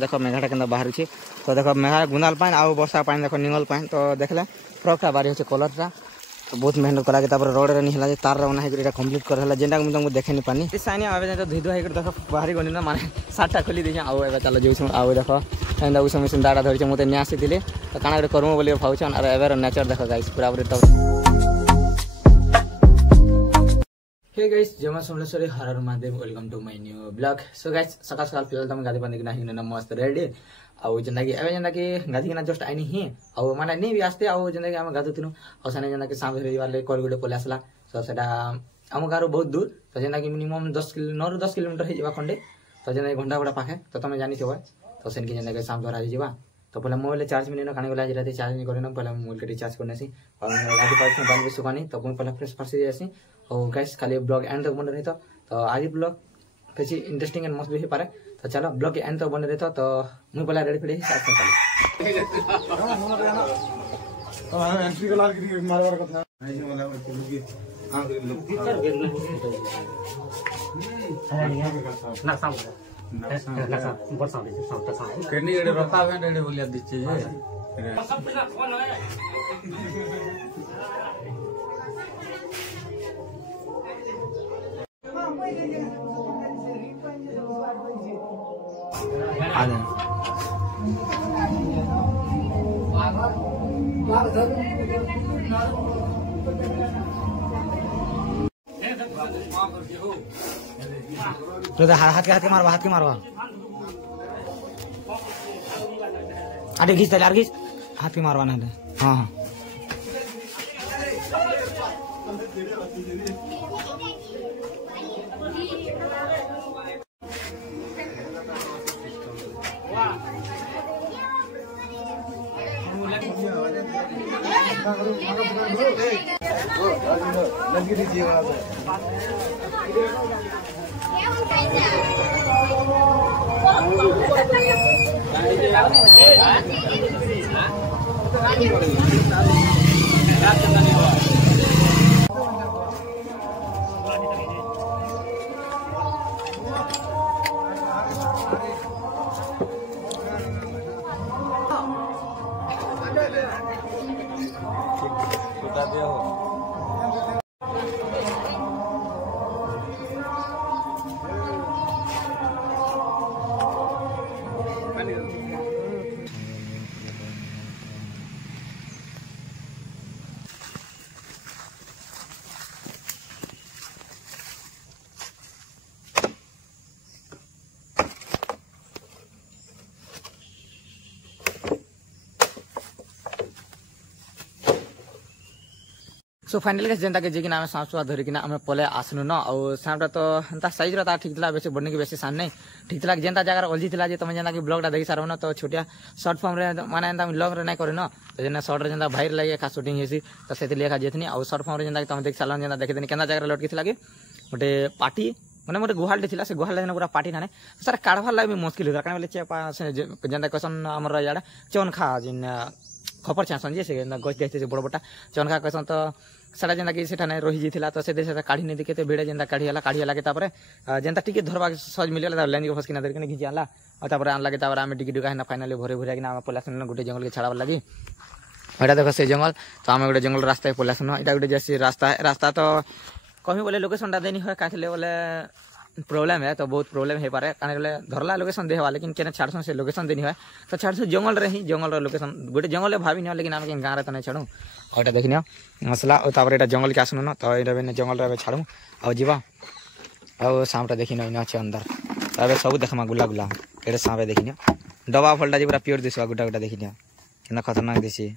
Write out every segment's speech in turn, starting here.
देख मेघाटा के बाहर तो देख मेघा गुंदाल पान आउ वर्षा पानी देख निंगल पान तो देखले फ्रकटा बारी होचे कलरटा तो बहुत मेहनत करा के तापर रोड रे नि हला जे तार रे बना है एटा कंप्लीट कर हला जेंडा मुझे तुमको देखे नि पानी साइनी आवे जे तो धुई धुई देख बाहरी गनी ना माने साटा खोली दे आउ एबे चलो जो आउ देख एंदा उ समय दाड़ा धरि मते न्या आसीथिले तो काना रे करमो बोली भाउछन और एबे नेचर देख गाइस पूरा पूरी तो हे गाइस जमा समलेश्वरी हर हर Mahadev welcome to my new blog so guys सकाल सकाल फिलहाल तुम गादी बंदी नहीं ना मस्त रेडी आउ जेंदा कि एबे जेंदा कि गादी ना जस्ट आइनी ही आउ माने नहीं भी आस्ते आउ जेंदा कि हम गादुतिनु और सने जेंदा कि सांभ रे वाले कॉल गुडे पले आसला सो सेटा हम गारो बहुत दूर तो जेंदा कि मिनिमम 10 किलोमीटर हे जेबा खंडे तो जेंदा घंटा बड़ा पाखे तो तुम जानि छो तो सेन कि जेंदा कि सांभ धरा जेबा तो पहले मोबाइल चार्ज में न खाने वाला जरा चार्ज नहीं करना पहले मोबाइल के रिचार्ज करने से और गाड़ी पास में बाल सुखानी तो पहले फ्रेश फर्स्ट जासी और गाइस खाली ब्लॉग एंड तक बने रहता तो आज ब्लॉग किसी इंटरेस्टिंग एंड मस्त भी पारे तो चलो ब्लॉग के एंड तक बने रहता तो मुझे पहले रेडी पड़े स्टार्ट तो हम एंट्री को लाल के मारवार कथा आई वाला कोलगी हां ना साम केनी एडे रता वेंड एडे बोलिया दिचे आदन तो हाथ के मारवा अरे घिस दे यार घिस हाथ के मारवा ना हां सो फाइनली जेनता के जेकिना हम सांप धरिकिना हम पले आसनु न और सांपटा तो एंता साइज रता ठीक थला बेसी बढ़ने के बेसी सान नहीं ठीक थला जेनता जगह अलजी थला जे तुम जेना कि ब्लॉगटा देखि सारो न तो छोटिया शॉर्ट फॉर्म रे माने एंता लॉन्ग रे नहीं करे न तो जेना शॉर्ट रे जेनता भाइर लागे का शूटिंग हेसी तो सेति लेखा जेथनी और शॉर्ट फॉर्म रे जेनता तुम देख सालन जेना देखि देनी केना जगह लटकी थला के गोटे पार्टी माने मोटे गुहाल थिला से गुहाल जेना पूरा पार्टी नाने सारा काढवा लाग भी मुश्किल होता काने बोले चेपा जेनता क्वेश्चन हमर याडा चौन खा जिन खपर छासन जे से गछ देखते से बड़ बटा चौन खा क्वेश्चन तो सारा जेनता कि सेठा नै रही जिथिला तो से देश काढी नै दिके तो बेडे जेनता काढी हला के तापरे जेनता टिके धरबा सहज मिलेला लेंज फस किना धरके घिची आला और तापरे आन लागे तापरे आमे टिके दुका ना फाइनली भरे भरे किना पलासन गुटे जंगल के छाड़ा लागी एटा देखो से जंगल तो आमे गुटे जंगल रास्ता पलासन एटा गुटे जैसे रास्ता तो कहीं बोले लोकेशनटा देनी है काथले बोले प्रॉब्लम है तो बहुत प्रॉब्लम है पारे काने बोले धरला लोकेशन देवा लेकिन केने छाड़सन से लोकेशन देनी है तो छाड़सन जंगल रे ही जंगल रे लोकेशन गोटे जंगल रे भाभी न लेकिन आमे के गां रे त नै छाडू और एटा देखियो मसला और तापर एटा जंगल के आसनु न तो एटा बेने जंगल रे छाडू और जीवा और सांपटा देखिनो इना छ अंदर तबे सब देखमा गुला गुला एटा सांप देखिनो डबा फलटा जी पूरा प्योर दिसवा गुटा गुटा देखिनो केना खतरनाक दिसी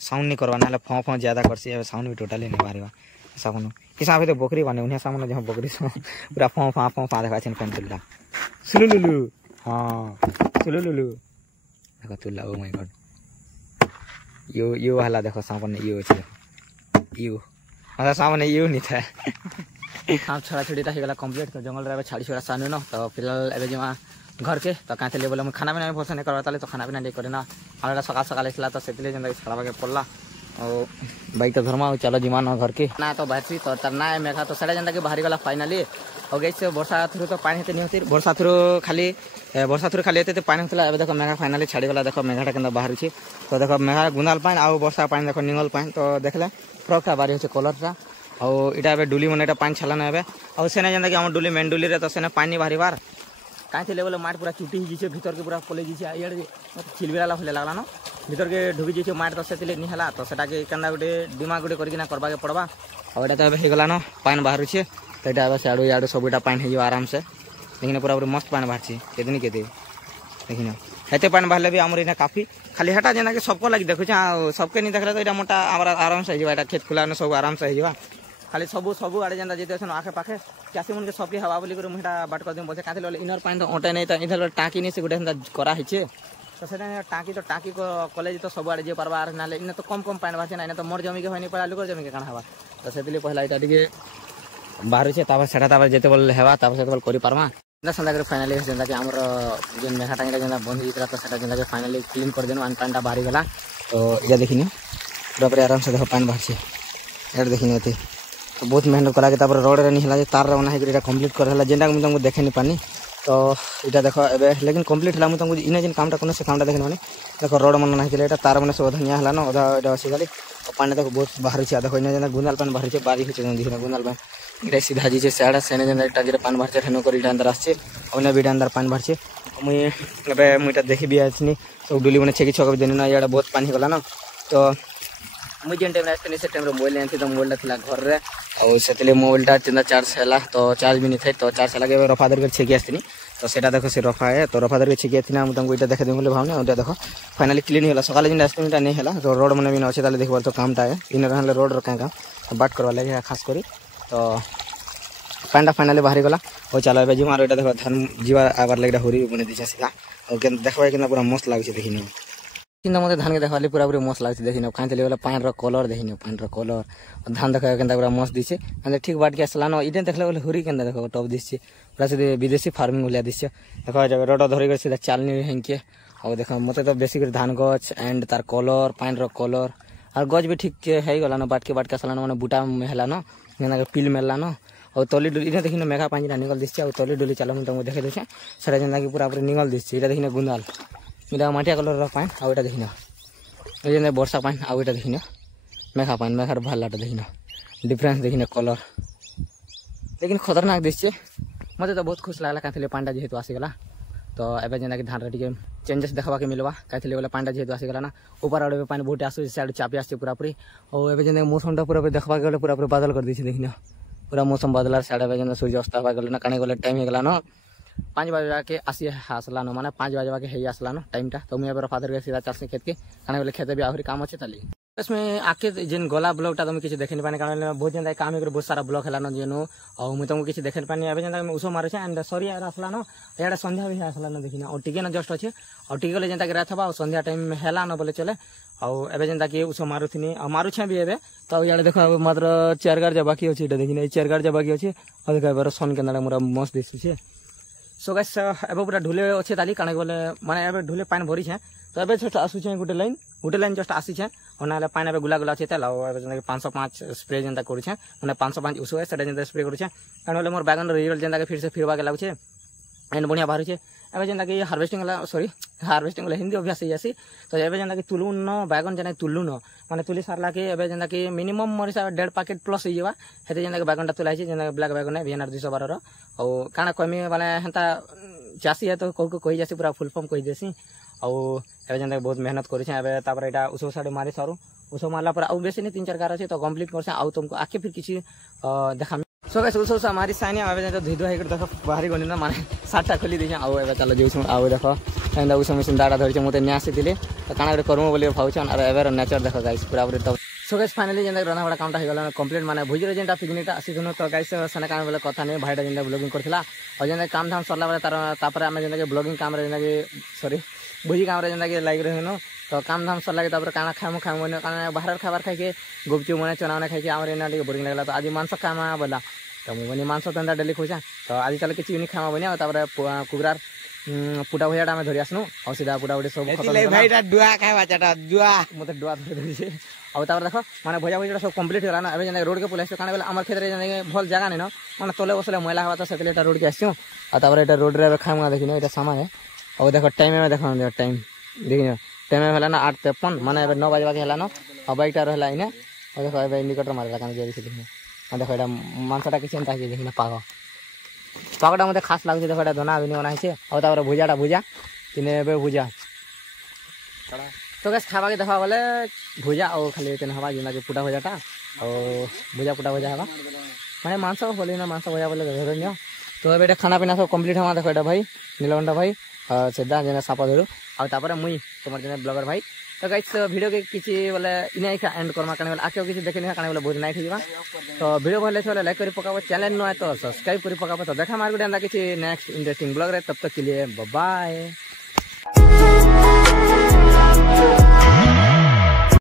साउंड नहीं करवा ना फो फो ज्यादा करसी अब साउंड भी टोटली नहीं मारिवा साउंड कि सांप तो बकरी बने उन्हें सामने जहां बकरी पूरा फो फा देखा छिन पेन तुल्ला सुलुलुलु हां सुलुलुलु देखो तुल्ला ओ माय गॉड यो वाला देखो सामने यो छै यो अच्छा सामने यो नहीं था हां छड़ा छड़ी ता हेगला कंप्लीट तो जंगल रे छाड़ी छड़ा सानु न तो फिलहाल एबे जमा घर के तो काथे ले बोले हम खाना पीना भरोसा नहीं करवाता तो खाना पीना नहीं करे ना हमरा सकाल सकाल इसला तो सेतले जंदा छड़ा के पड़ला और बाइक तो धर्मा चलो जिमान घर के ना तो बैटरी तो तरना है मेघा तो सारे जंदा के बाहरी वाला फाइनली और गाइस वर्षा थ्रू तो पानी हेते नहीं होती वर्षा थ्रू खाली एते पानी होता है। देखो मेघा फाइनाली छाड़ी गला देखो मेघाटा के बाहर तो देखो मेघा गुंदाल पानी आउ वर्षा पानी देखो निंगल पानी तो देखले फ्रकटा बारी होचे कलरटा आउ इटा एबे डुली मन पानी छालान एबे आउ सेने जेंदा कि हम डुली मेन डुली रे तो सेने पानी बाहरी बार काई थे बोले माट पूरा चुटी ही जीचे भीतर के पूरा पले जीचे इडे चिलबिला फले लागला न भीतर के ढुकी जीचे माट तो सेतिले नि हला तो सेटा के कंदा गुटे दिमाग गुटे करकिना करबा के पड़बा और एटा तो एबे हे गला न पानी बाहर छे तो एटा एबे साडू याडू सबटा पानी हे जो आराम से देखिन पूरा पूरा मस्त पानी बाहर छे केतनी केते देखिन हेते पानी बाहरले भी हमर इना काफी खाली हटा जेना के सबको लगी देखु सबके नहीं देखले तो एटा मोटा हमरा आराम से हे एटा खेत खुला न सब आराम से हे खाली सब आड़े जेनता जेते अछन आखे पाखे चासी मन के सबके हवा बोली कर मुटा बाट कर देम बोले काथे ले इनर पानी तो ओटे नहीं त इधर टाकी नहीं से गुटे करा हिचे तो सेटा टाकी को कॉलेज तो सब आड़े जे परबा नाले इन तो कम पानी बाचे ना इन तो मोर जमी के होनी पड़ा लुकर जमी के काना हवा तो सेतली पहला इटा दिके बाहर छे तापर सेटा तापर जेते बोल हेवा तापर सेते बोल करी परमा ना संदा के फाइनली जेंदा के हमर जेन मेघा टांगरा जेंदा बंद हितरा तो सेटा जेंदा के फाइनली क्लीन कर देन पानीटा बाहरी गला तो इया देखिनी पूरा आराम से देखो पानी बाहर छे एड देखिनी होती तो बहुत मेहनत करा के तापर रोड रे नहीं हला तार रे बना है कि कंप्लीट कर हला जेंदा मुझे तुमको देखे नहीं पानी तो इटा देखो एबे लेकिन कंप्लीट हला तुमको इने जेन कामटा कोने से कामटा देखने माने देखो रोड मन नहीं एटा तार मन से धनिया हला न ओदा एटा आसी गली पानी देखो बहुत बाहर छे देखो इने जेन गुंदाल पानी बाहर छे बारी होचे देखिना गुंदाल पानी इटा सीधा जी छे साडा सेने जेन एटा जे पानी बाहर छे ठनो कर इटा अंदर आछे ओने बिडा अंदर पानी बाहर छे मुई एबे मुईटा देखि भी आछनी सब डुली मन छे कि छक देनी ना याडा बहुत पानी गला न तो मुझे जेन टाइम आसते से टाइम मोबाइल नहीं तो मोबाइल था घर रे और से मोबाइलटा चिंता चार्ज है तो चार्ज भी नहीं थे तो चार्ज है रफा दर छेकी आसती तो सेटा देखो से रफा है तो रफा दर छेकी आती तुमको इटा देखे बोले भावना उटा देखो फाइनाली क्लीन होला सकाले जेन आसते नहीं है तो रोड मन भी अच्छे ताले देखो तो कामटा है इन रहले रोड रो क्या काम बाट करवा लगे खास करी तो पानी फाइनाली बाहरी गला और चलो ए जीवा एटा देखो धान जीवा आबार लगे होरी बने दीछे सीधा और देखबा कि पूरा मस्त लागे देखिन किंतु मत धान के देखा पूरा पूरी मस्त लगे देखिन खाई बोले पानी कलर देखिन पानी कलर धान देखा के पूरा मस्त दीचे मतलब ठीक बाट के आसला न इधर देखले बोले हुरी के देखो टप दीचे पूरा सीधे विदेशी फार्मिंग भलिया दीचे देखो जब रोड धरिक सीधा चालनी हेंके और देखो मत तो बेसिक धान गछ एंड तार कलर पानी कलर और गछ भी ठीक है गला न बाट के आसला न मैंने बूटा मेहला न जेना पिल मेला न और तली डुली इधर देखिन मेघा पानी निगल दीचे और तली डुली चलो तुमको देखे दूचे सेटा जेना कि पूरा पूरी निगल दीचे इधर देखिन गुंदाल इटा माटिया कलर पानी आउ इटा देखिन जेन वर्षा पानी आउ इटा देखिन मेघा पानी मेघार भालाटा देखिन डिफरेंस देखिन कलर लेकिन खतरनाक दिशे मत तो बहुत खुश लगला कहीं पांडा जेहेतु आसीगला तो एबे जेना कि धान रे टिके चेंजेस देखा के मिलवा कहीं बोले पांडा जेहेतु आसीगला ना ऊपर आड़े पानी बहुत आसू साइड चापी आसे पूरा पूरी और एबे जेना मौसम पूरा देखा गले पूरा पूरी बादल कर दी देखिन पूरा मौसम बदलार साढ़े बजे सूर्य अस्त हवा गल ना कहीं गले टाइम होगा न 5 बजे के आसी आसला न माने 5 बजे के आसला न टाइम तो मुझे फादर के सीधा चाष खेत के कहीं बोले खेते भी आहरी काम अच्छे ताली इसमें आके जेन गला ब्लॉगटा तुम किसी देखे पानी कारण बहुत जेन काम है बहुत सारा ब्लॉग है जेनु और मुझे तुमको किसी देखे पानी एवं जेन उस मारे एंड सरी आसला न इे संध्या भी आसला न देखिना और टिके न जस्ट अच्छे और टिके गले जेनता रात और संध्या टाइम है न बोले चले और एवं जेनता कि उस मारुथी और मारुछे भी एवं तो इे देखो मात्र 4 गाड़ बाकी अच्छे देखिए 4 गाड़ बाकी अच्छे और देखो सन के मोरा मस्त दिशे सो गाइस एबे पूरा ढुले अच्छे ताली कारण बोले माने एबे ढुले पानी भरी छे तो एबे जस्ट आसुछे गुटे लाइन जस्ट आसी छे और ना पानी एबे गुला गुला छे तेल और एबे जेंदा 505 स्प्रे जेंदा करू छे माने 505 उसो है सेटा जेंदा स्प्रे करू छे कारण बोले मोर बैगन रिजल्ट जेंदा के फिर से फिरवा के लागु छे एंड बढ़िया बाहर छे एबे जेंदा कि हार्वेस्टिंग हिंदी अभ्यास ही आसी तो एबे जेंदा कि तुलु न बैगन जेना तुलु न माने तुली सारला के एबे जेंदा कि मिनिमम मोर हिसाब 1.5 पैकेट प्लस हिजवा हेते जेंदा कि बैगनटा तुलाई छे जेंदा ब्लैक बैगन है VNR 212 रो और काना कमी माने हंता चासी है तो कही जासी पूरा फुल फॉर्म कही देसी और एबे जेंदा बहुत मेहनत करी छे एबे तापर एटा उसो साडे मारी सारू उसो मारला पर आ बेसी नहीं 3-4 गार अछि तो कंप्लीट करछे आ तुमको आके फिर किछि देखा सो गाइस उसो हमारी साइने आवे तो धुई धुई देखो बाहरी गनी ना माने 60टा खोली दी आउ एबे चलो जेउ आउ देखो एंदा उस मशीन दाड़ा धरि मते ने आसी दिले तो काना रे करमो बोली भाउछन और एबे नेचर देखो गाइस पूरा पूरी तो सो गाइस फाइनली जेंदा रना बड़ा कामटा हो गला कंप्लीट माने भुजरे जेंटा पिकनिकटा आसी दोनो तो गाइस सने काम बोले कथा नै भाईटा जेंदा ब्लॉगिंग करथिला और जेंदा काम धाम सरला बेले तापर आमे जेंदा के ब्लॉगिंग काम रे जेंदा के सॉरी भुजी काम रे जेंदा के लाइक रहनो तो काम धाम सरला के तापर काना खामो ने काना बाहर खाबार खाइ के गुपचुप मने चना ने खाइ के आमरे ना बोरिंग लागला तो आज मांस खामा बोला तो मुझे मांस तो डेली खोजा तो आज चलो किसी यूनिक खामा बनिया तापर कुगरार पुटा भैया आम धरी आसनु और सीधा पुटा पुटी सब भाईटा डुआ खाइबा चाटा डुआ मते डुआ धरी छे और तापर देखो माने भजा भजा सब कंप्लीट होला ना एबे जने रोड के पुलिस काने बेला हमर खेत रे जने भल जगह नै न माने तले बसले मैला हवा त सेतले एटा रोड के आछियो और तापर एटा रोड रे खाइमा देखिनो एटा सामान है और देखो टाइम में देखो टाइम देखिनो टाइम में होला ना 8:53 माने एबे 9 बजे होला न और बाइकटा रहला इने और देखो एबे निकट मारला काने जे देखिनो और देखो एटा मांसटा कि चिंता के देखिनो पागटा मते खास लागছে देखो एटा दोना बिनी बना है और तापर भुजाटा भुजा तिने एबे भुजा तो गैस खावा के देखा बोले भुजा और खाली तेन हवा जेना के पुटा भजाटा और भुजा पुटा भजा हवा माने मांस बोली ना मांस भजा बोले धरनियो तो एबे खाना पीना सब कंप्लीट हवा देखो एटा भाई नीलकंठा भाई सिद्धा जेना सापा धरु और तापर मुई तुमर जेना ब्लॉगर भाई तो गाइस वीडियो के किछि बोले इने एक एंड करमा काने बोले आके किछि देखनि काने बोले बहुत नाइट हिबा तो वीडियो भले छले लाइक करि पकाबो चैनल न है तो सब्सक्राइब करि पकाबो तो देखा मार गुडे किछि नेक्स्ट इंटरेस्टिंग ब्लॉग रे तब तक के लिए बाय बाय।